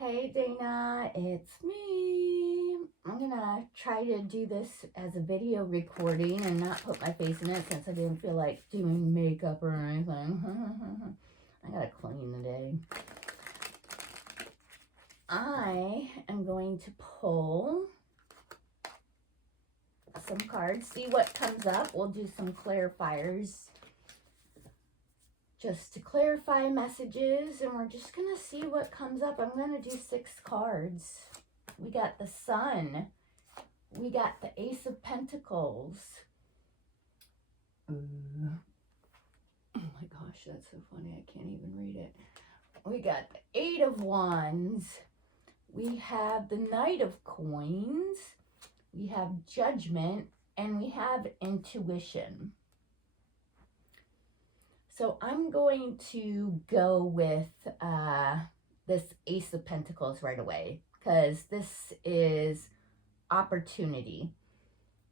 Hey Dana, it's me. I'm gonna try to do this as a video recording and not put my face in it since I didn't feel like doing makeup or anything. I gotta clean today. I am going to pull some cards, see what comes up. We'll do some clarifiers just to clarify messages, and we're just gonna see what comes up. I'm gonna do 6 cards. We got the Sun. We got the Ace of Pentacles. Oh my gosh, that's so funny. I can't even read it. We got the 8 of Wands. We have the Knight of Coins. We have Judgment. And we have Intuition. So I'm going to go with this Ace of Pentacles right away, because this is opportunity.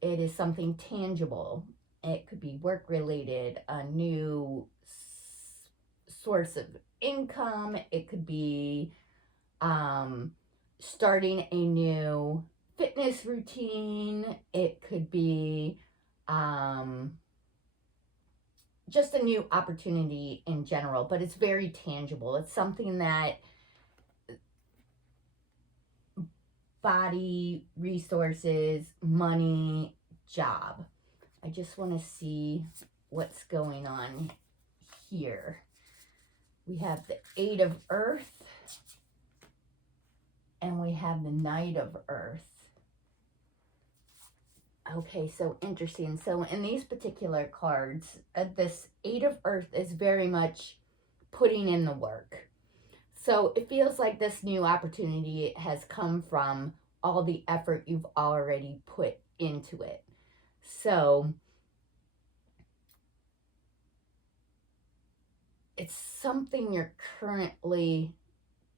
It is something tangible. It could be work related, a new source of income. It could be starting a new fitness routine. It could be just a new opportunity in general, but it's very tangible. It's something that body, resources, money, job. I just want to see what's going on here. We have the 8 of Earth and we have the Knight of Earth. Okay, so interesting. So in these particular cards, this 8 of Earth is very much putting in the work. So it feels like this new opportunity has come from all the effort you've already put into it. So it's something you're currently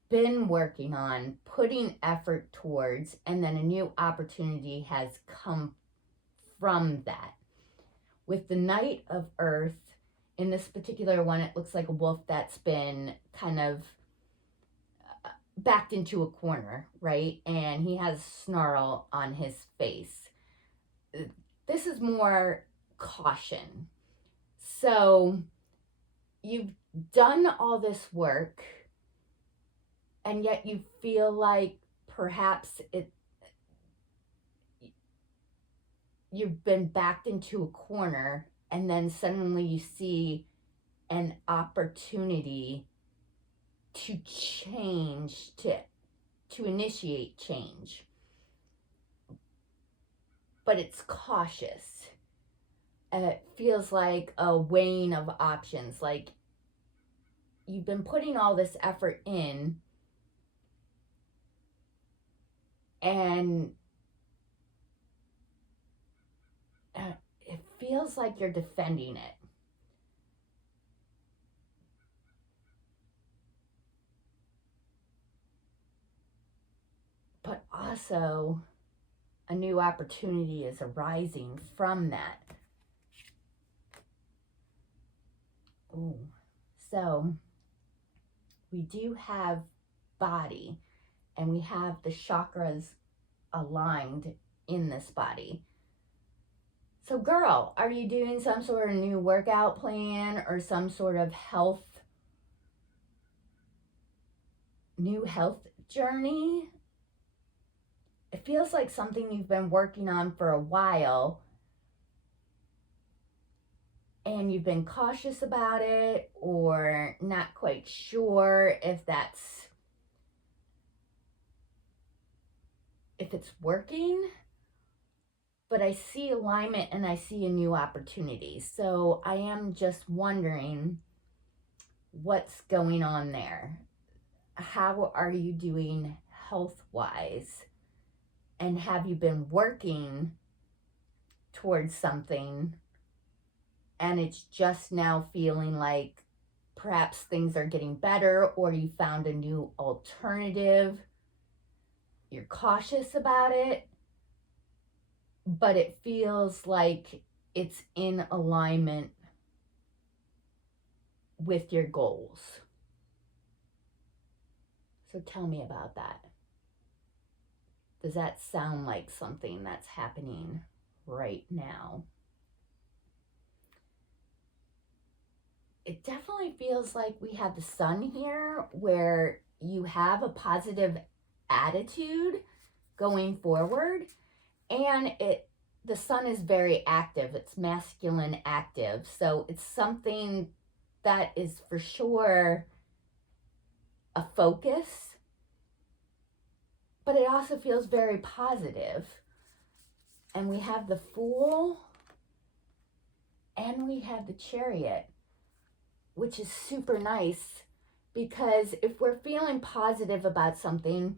been working on, putting effort towards, and then a new opportunity has come from that. With the Knight of Earth, in this particular one, it looks like a wolf that's been kind of backed into a corner, right? And he has a snarl on his face. This is more caution. So you've done all this work, and yet you feel like perhaps you've been backed into a corner, and then suddenly you see an opportunity to change, to initiate change. But it's cautious. It feels like a weighing of options. Like you've been putting all this effort in, and it feels like you're defending it. But also, a new opportunity is arising from that. Ooh. So, we do have body, and we have the chakras aligned in this body. So girl, are you doing some sort of new workout plan or some sort of new health journey? It feels like something you've been working on for a while, and you've been cautious about it or not quite sure if it's working. But I see alignment and I see a new opportunity. So I am just wondering what's going on there. How are you doing health-wise? And have you been working towards something and it's just now feeling like perhaps things are getting better, or you found a new alternative? You're cautious about it, but it feels like it's in alignment with your goals. So tell me about that. Does that sound like something that's happening right now? It definitely feels like we have the sun here where you have a positive attitude going forward, and the sun is very active. It's masculine active. So it's something that is for sure a focus, but it also feels very positive. And we have the Fool and we have the Chariot, which is super nice because if we're feeling positive about something,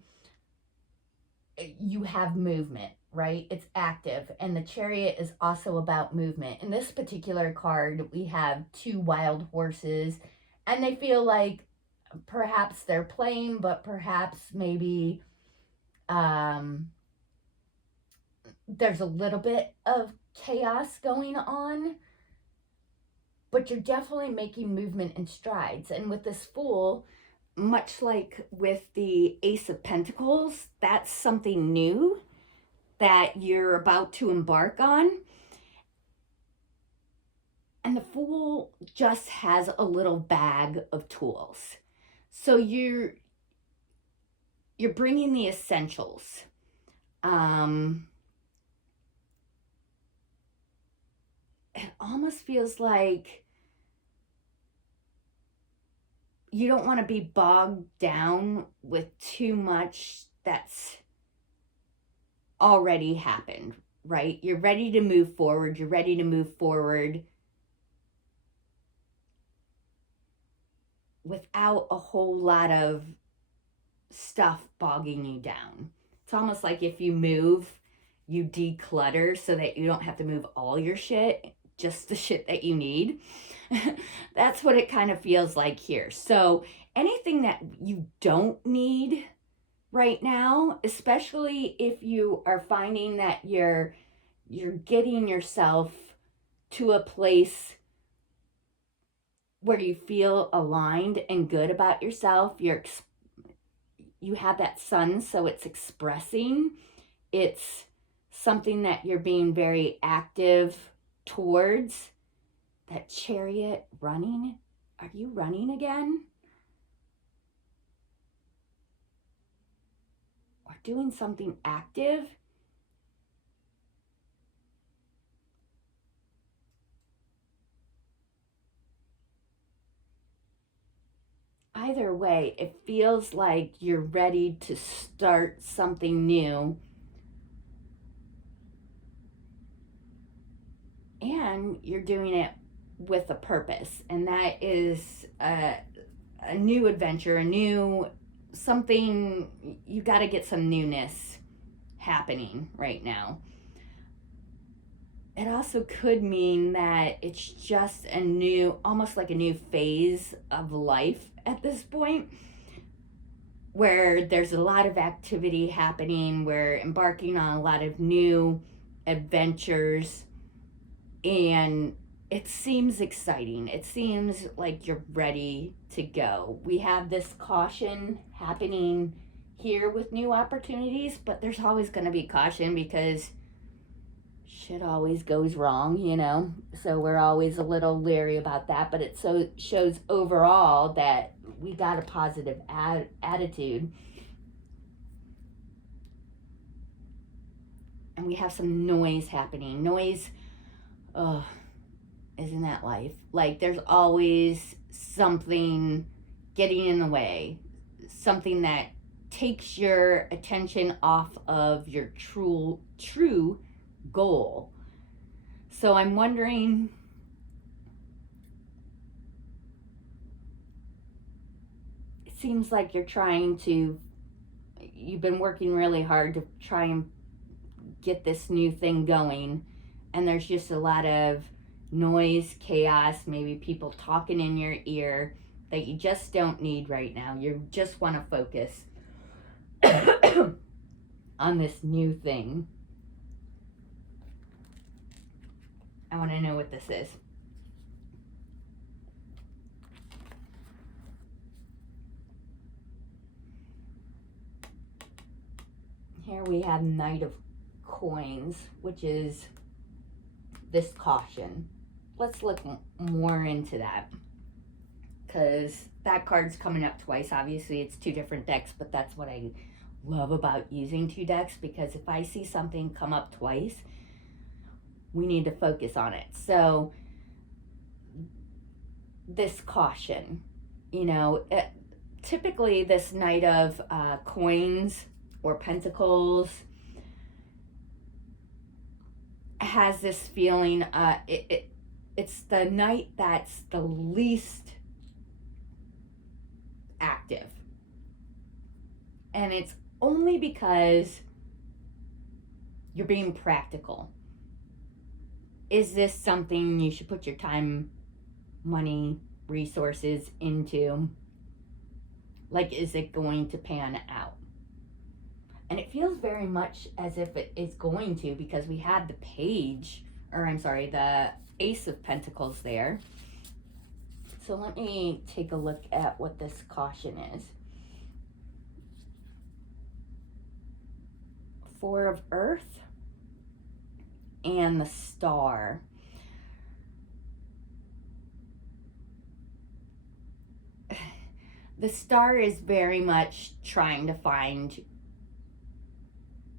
you have movement, right? It's active. And the Chariot is also about movement. In this particular card, we have two wild horses, and they feel like perhaps they're playing, but perhaps maybe there's a little bit of chaos going on, but you're definitely making movement and strides. And with this Fool, much like with the Ace of Pentacles, that's something new that you're about to embark on. And the Fool just has a little bag of tools. So you're bringing the essentials. It almost feels like you don't want to be bogged down with too much that's already happened, right? You're ready to move forward. You're ready to move forward without a whole lot of stuff bogging you down. It's almost like if you move, you declutter so that you don't have to move all your shit, just the shit that you need. That's what it kind of feels like here. So anything that you don't need right now, especially if you are finding that you're getting yourself to a place where you feel aligned and good about yourself, you have that sun, so it's expressing. It's something that you're being very active towards. That Chariot, running. Are you running again? Or doing something active? Either way, it feels like you're ready to start something new. And you're doing it with a purpose. And that is a new adventure, a new something. You got to get some newness happening right now. It also could mean that it's just a new, almost like a new phase of life at this point, where there's a lot of activity happening. We're embarking on a lot of new adventures, and it seems exciting. It seems like you're ready to go. We have this caution happening here with new opportunities, but there's always going to be caution because shit always goes wrong, you know? So we're always a little leery about that, but it so shows overall that we got a positive attitude. And we have some noise happening. Noise, oh, isn't that life? Like there's always something getting in the way, something that takes your attention off of your true goal. So I'm wondering, it seems like you've been working really hard to try and get this new thing going, and there's just a lot of noise, chaos, maybe people talking in your ear that you just don't need right now. You just want to focus on this new thing. I want to know what this is. here we have Knight of Coins, which is this caution. Let's look more into that, because that card's coming up twice. Obviously, it's two different decks, but that's what I love about using two decks, because if I see something come up twice, we need to focus on it. So this caution, typically this Knight of Coins or Pentacles has this feeling, it's the Knight that's the least active. And it's only because you're being practical. Is this something you should put your time, money, resources into? Like, is it going to pan out? And it feels very much as if it is going to, because we had the the Ace of Pentacles there. So let me take a look at what this caution is. Four of Earth and the Star. The Star is very much trying to find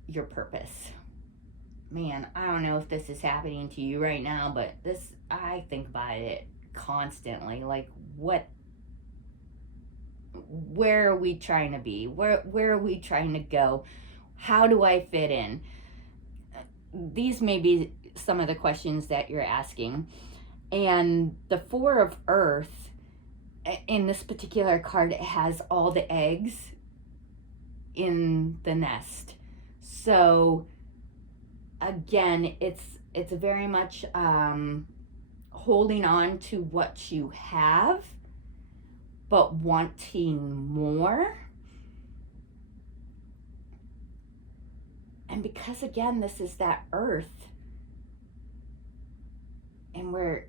your purpose. Man, I don't know if this is happening to you right now, but I think about it constantly. Like, where are we trying to be? Where are we trying to go? How do I fit in? These may be some of the questions that you're asking. And the Four of Earth, in this particular card, it has all the eggs in the nest. So again, it's very much holding on to what you have, but wanting more. And because, again, this is that Earth, and we're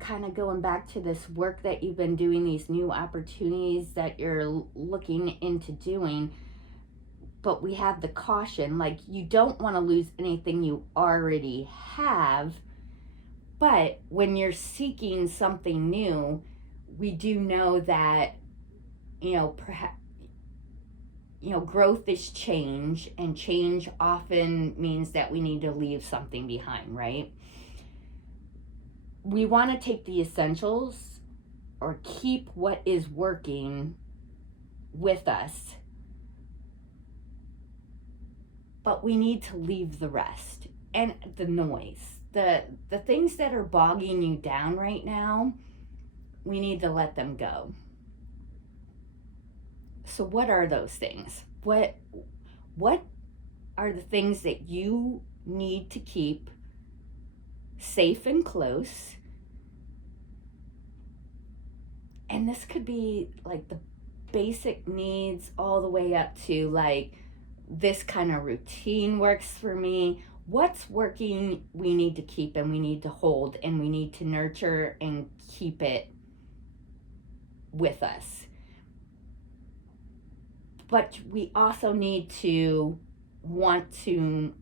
kind of going back to this work that you've been doing, these new opportunities that you're looking into doing, but we have the caution, like, you don't want to lose anything you already have. But when you're seeking something new, we do know that, perhaps, growth is change, and change often means that we need to leave something behind, right? We want to take the essentials or keep what is working with us, but we need to leave the rest and the noise. The things that are bogging you down right now, we need to let them go. So what are those things? What are the things that you need to keep safe and close? And this could be like the basic needs all the way up to, like, this kind of routine works for me. What's working we need to keep, and we need to hold, and we need to nurture and keep it with us. But we also need to want to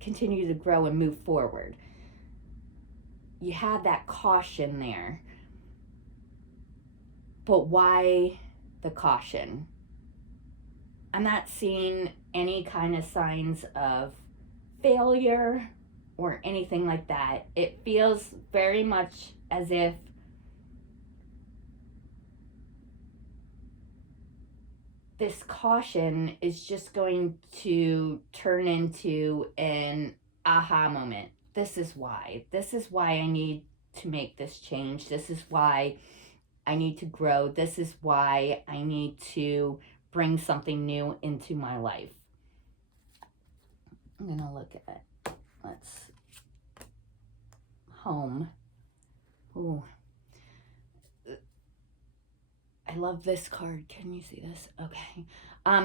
continue to grow and move forward. You have that caution there. But why the caution? I'm not seeing any kind of signs of failure or anything like that. It feels very much as if this caution is just going to turn into an aha moment. This is why. This is why I need to make this change. This is why I need to grow. This is why I need to bring something new into my life. I'm going to look at it. Home. Ooh. I love this card. Can you see this? Okay.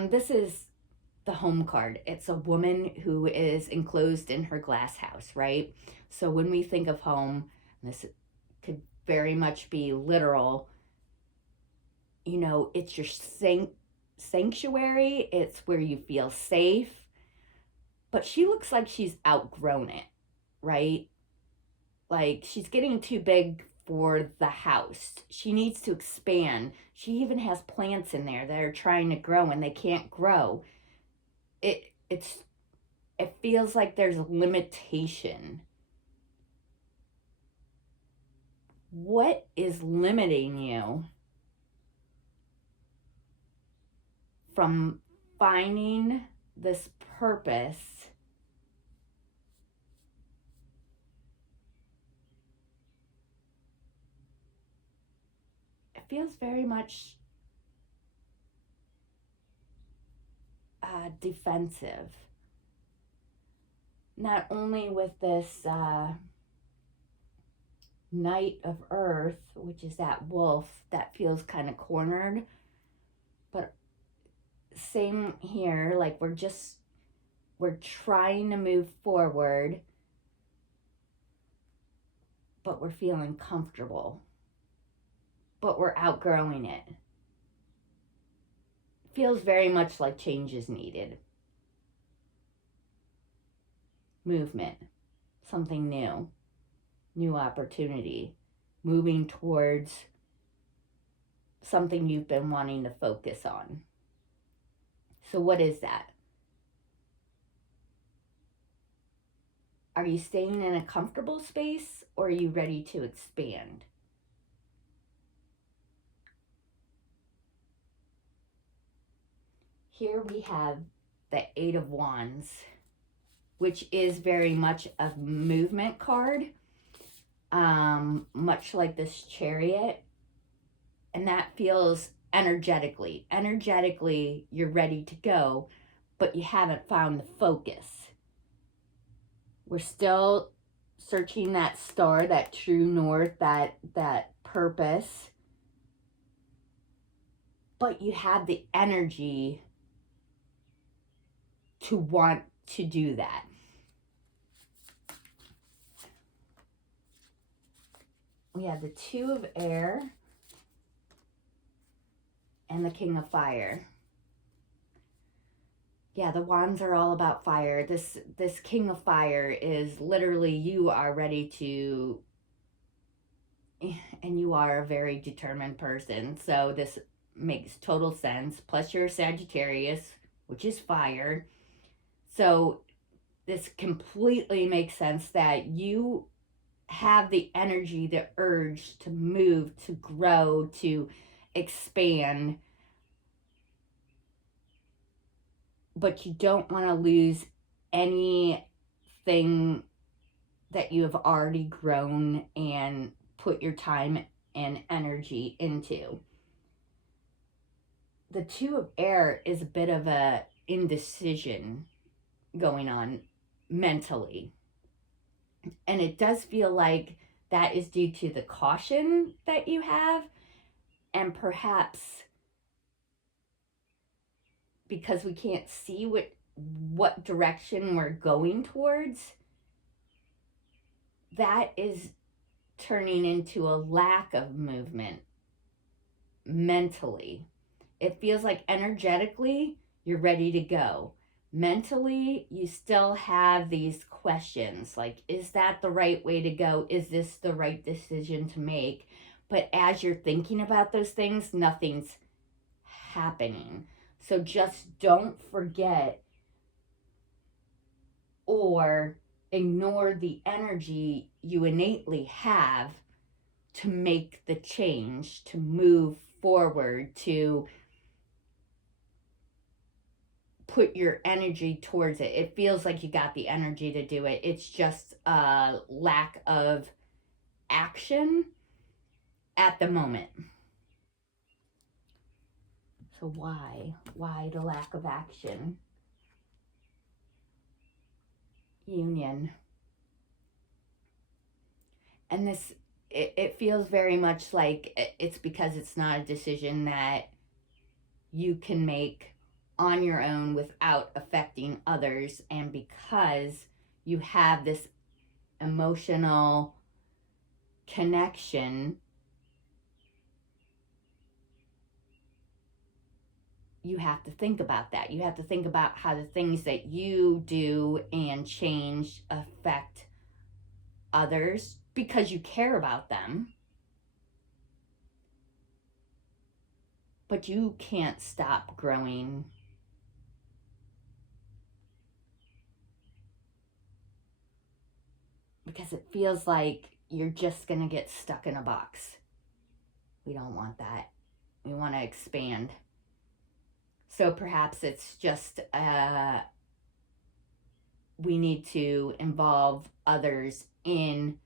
This is the Home card. It's a woman who is enclosed in her glass house, right? So when we think of home, this could very much be literal. It's your sanctuary. It's where you feel safe. But she looks like she's outgrown it, right? Like she's getting too big for the house. She needs to expand. She even has plants in there that are trying to grow and they can't grow. It feels like there's a limitation. What is limiting you from finding this purpose it feels very much defensive. Not only with this Knight of Earth, which is that wolf that feels kind of cornered, but same here, like we're trying to move forward, but we're feeling comfortable, but we're outgrowing it. Feels very much like change is needed. Movement, something new opportunity, moving towards something you've been wanting to focus on. So what is that? Are you staying in a comfortable space or are you ready to expand? Here we have the Eight of Wands, which is very much a movement card, much like this Chariot. And that feels energetically, you're ready to go, but you haven't found the focus. We're still searching that star, that true north, that purpose. But you have the energy to want to do that. We have the Two of Air and the King of Fire. Yeah, the wands are all about fire. This King of Fire is literally you are ready to, and you are a very determined person. So this makes total sense. Plus you're a Sagittarius, which is fire. So this completely makes sense that you have the energy, the urge to move, to grow, to expand, but you don't want to lose anything that you have already grown and put your time and energy into. The Two of Air is a bit of a indecision going on mentally. And it does feel like that is due to the caution that you have, and perhaps because we can't see what direction we're going towards, that is turning into a lack of movement mentally. It feels like energetically you're ready to go. Mentally, you still have these questions like, is that the right way to go? Is this the right decision to make? But as you're thinking about those things, nothing's happening. So just don't forget or ignore the energy you innately have to make the change, to move forward, to put your energy towards it. It feels like you got the energy to do it. It's just a lack of action at the moment. So why? Why the lack of action? Union. And this, it feels very much like it's because it's not a decision that you can make on your own without affecting others, and because you have this emotional connection you have to think about that. You have to think about how the things that you do and change affect others because you care about them. But you can't stop growing. Because it feels like you're just going to get stuck in a box. We don't want that. We want to expand. So perhaps it's just we need to involve others in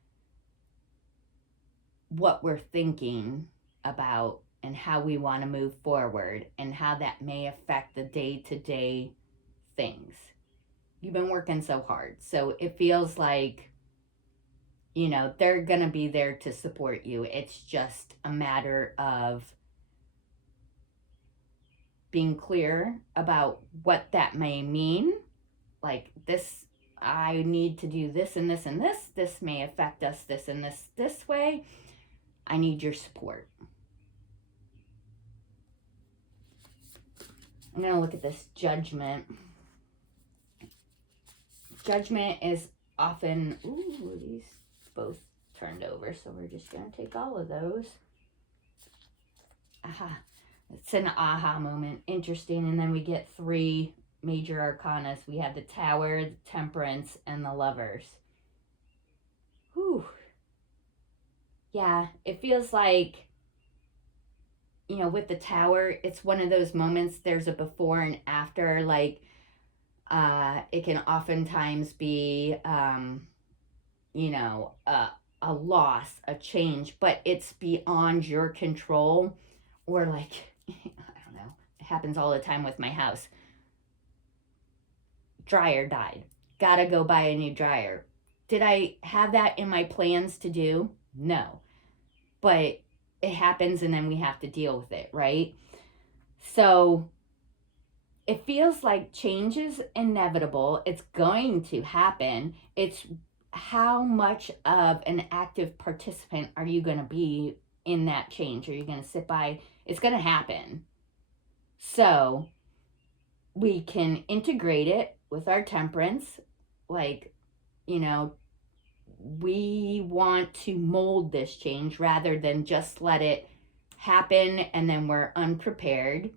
what we're thinking about and how we want to move forward and how that may affect the day-to-day things. You've been working so hard. So it feels like, you know, they're going to be there to support you. It's just a matter of being clear about what that may mean. Like, this, I need to do this and this and this. This may affect us this and this way. I need your support. I'm going to look at this Judgment. Judgment is often, ooh, these both turned over, so we're just going to take all of those. Aha. It's an aha moment. Interesting. And then we get 3 major arcanas. We have the Tower, the Temperance, and the Lovers. Whew. Yeah, it feels like, you know, with the Tower, it's one of those moments, there's a before and after. Like, it can oftentimes be, you know, a loss, a change, but it's beyond your control. Or like, I don't know, it happens all the time with my house. Dryer died. Gotta go buy a new dryer. Did I have that in my plans to do? No. But it happens and then we have to deal with it, right? So it feels like change is inevitable. It's going to happen. It's how much of an active participant are you going to be in that change? Are you going to sit by? It's going to happen. So we can integrate it with our Temperance. Like, you know, we want to mold this change rather than just let it happen and then we're unprepared.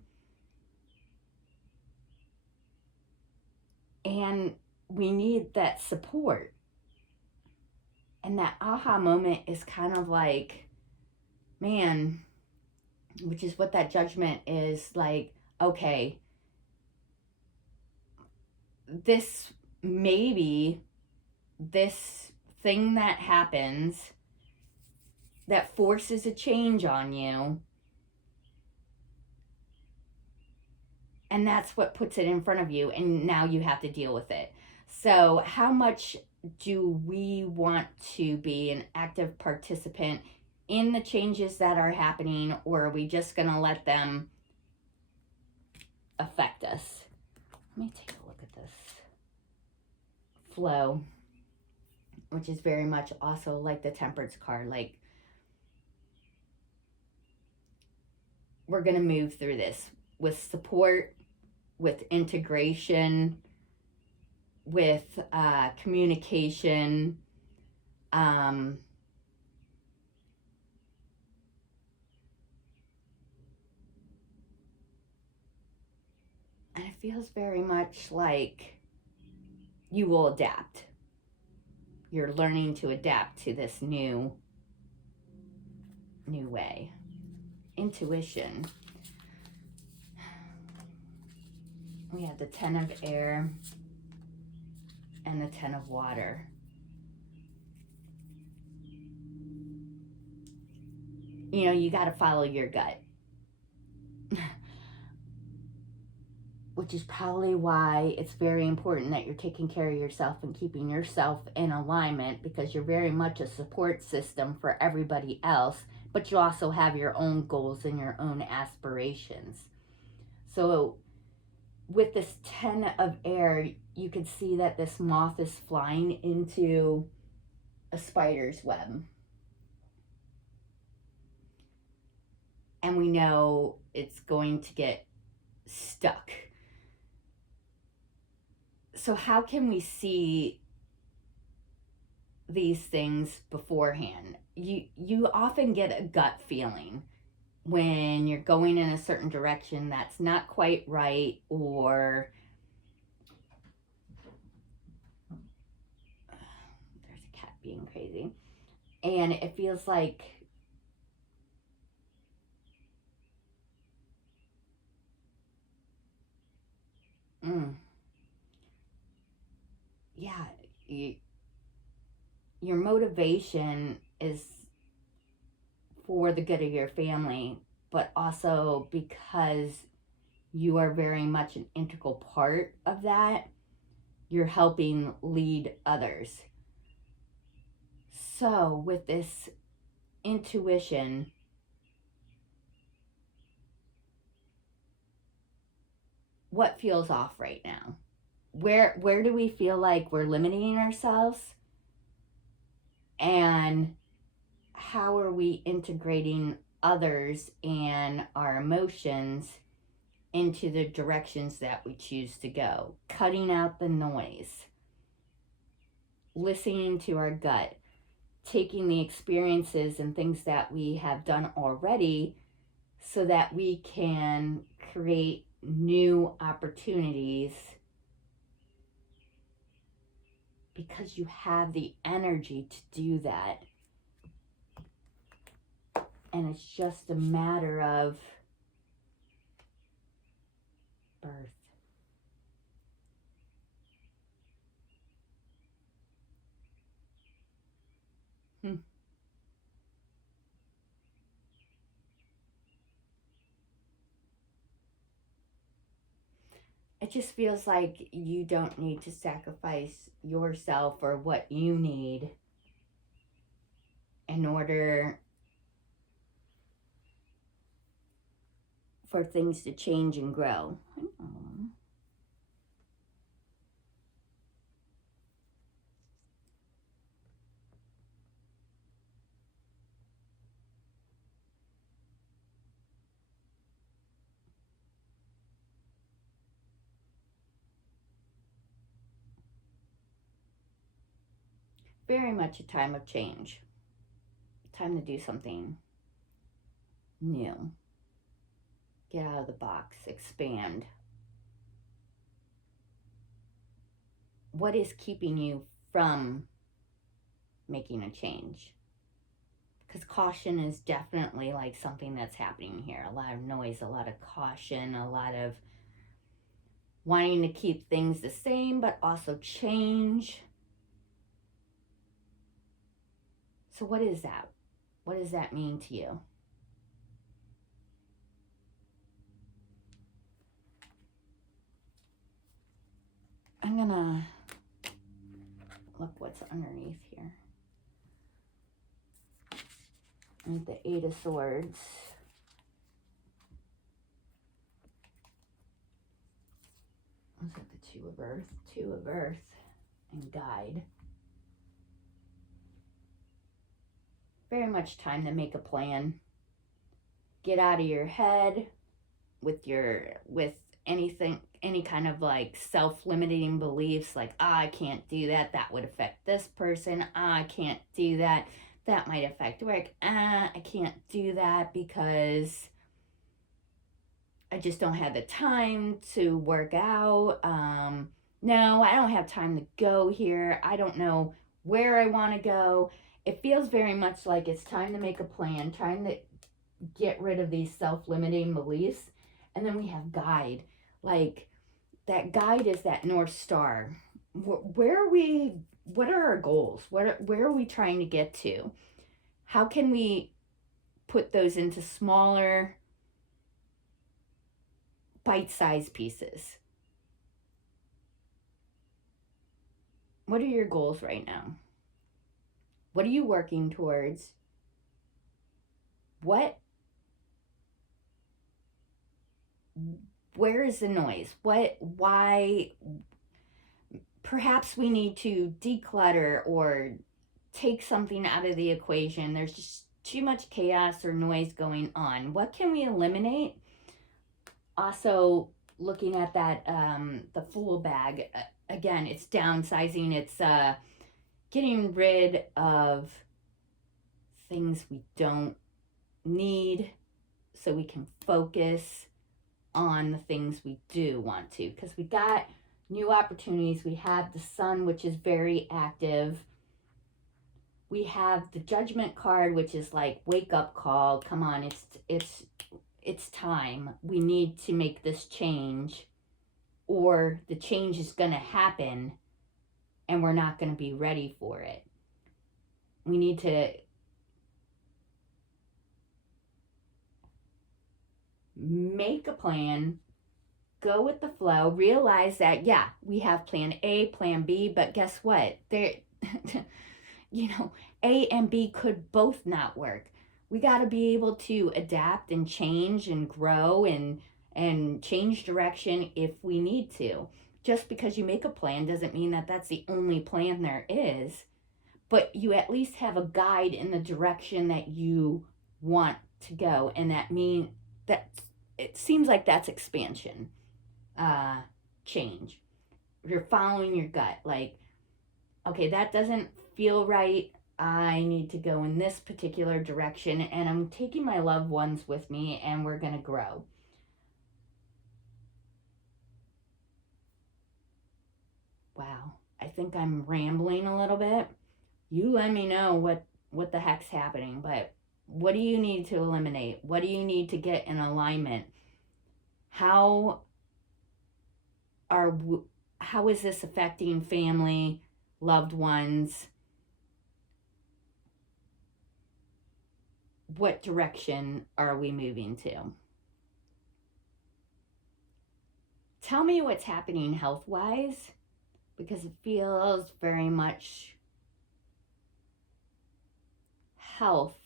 And we need that support. And that aha moment is kind of like, man, which is what that Judgment is like, okay, this maybe this thing that happens that forces a change on you, and that's what puts it in front of you, and now you have to deal with it. So how much do we want to be an active participant in the changes that are happening, or are we just going to let them affect us? Let me take a look at this Flow, which is very much also like the Temperance card. Like, we're going to move through this with support, with integration, with communication, and it feels very much like you will adapt. You're learning to adapt to this new way. Intuition. We have the 10 of Air and the 10 of Water. You know, you got to follow your gut. Which is probably why it's very important that you're taking care of yourself and keeping yourself in alignment, because you're very much a support system for everybody else, but you also have your own goals and your own aspirations. So with this 10 of Air, you could see that this moth is flying into a spider's web. And we know it's going to get stuck. So how can we see these things beforehand? You often get a gut feeling when you're going in a certain direction that's not quite right, or there's a cat being crazy, and it feels like yeah, your motivation is for the good of your family, but also because you are very much an integral part of that, you're helping lead others. So with this intuition, what feels off right now? Where do we feel like we're limiting ourselves? And how are we integrating others and our emotions into the directions that we choose to go? Cutting out the noise, listening to our gut, taking the experiences and things that we have done already so that we can create new opportunities, because you have the energy to do that. And it's just a matter of birth. It just feels like you don't need to sacrifice yourself or what you need in order for things to change and grow. Very much a time of change. Time to do something new. Get out of the box, expand. What is keeping you from making a change? Because caution is definitely like something that's happening here. A lot of noise, a lot of caution, a lot of wanting to keep things the same, but also change. So what is that? What does that mean to you? I'm gonna look what's underneath here. And the Eight of Swords. What's that? The Two of Earth. Two of Earth and Guide. Very much time to make a plan. Get out of your head with anything, any kind of like self-limiting beliefs like, I can't do that, that would affect this person. I can't do that, that might affect work. I can't do that because I just don't have the time to work out. No, I don't have time to go here. I don't know where I want to go. It feels very much like it's time to make a plan, trying to get rid of these self-limiting beliefs. And then we have Guide. Like, that guide is that North Star. Where are we? What are our goals? Where are we trying to get to? How can we put those into smaller, bite-sized pieces? What are your goals right now? What are you working towards? Where is the noise? Why? Perhaps we need to declutter or take something out of the equation. There's just too much chaos or noise going on. What can we eliminate? Also, looking at that, the Fool bag, again, it's downsizing. It's getting rid of things we don't need so we can focus on the things we do want to. Because we got new opportunities. We have the sun, which is very active. We have the Judgment card, which is like wake up call. Come on, it's time. We need to make this change, or the change is going to happen and we're not going to be ready for it. We need to make a plan, go with the flow, realize that, yeah, we have plan A, plan B, but guess what? A and B could both not work. We got to be able to adapt and change and grow and change direction if we need to. Just because you make a plan doesn't mean that that's the only plan there is, but you at least have a guide in the direction that you want to go, and that means that it seems like that's expansion, change. You're following your gut, like, okay, that doesn't feel right. I need to go in this particular direction, and I'm taking my loved ones with me, and we're going to grow. Wow, I think I'm rambling a little bit. You let me know what the heck's happening, but what do you need to eliminate? What do you need to get in alignment? How is this affecting family, loved ones? What direction are we moving to? Tell me what's happening health-wise, because it feels very much health.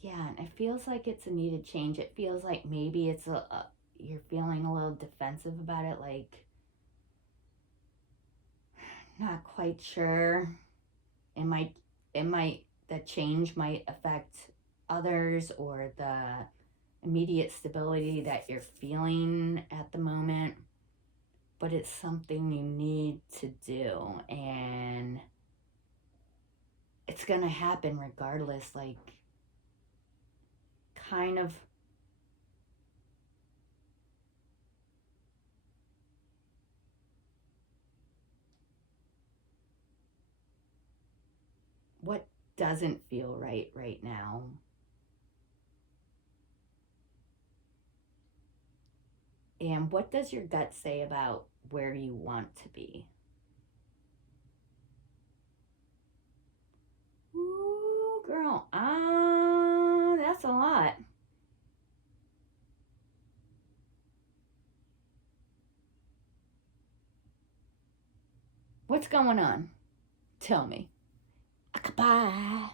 Yeah, and it feels like it's a needed change. It feels like maybe it's you're feeling a little defensive about it, like not quite sure. The change might affect others, or the immediate stability that you're feeling at the moment, but it's something you need to do, and it's gonna happen regardless. Like, kind of what doesn't feel right now. And what does your gut say about where you want to be? Ooh, girl, that's a lot. What's going on? Tell me. Bye.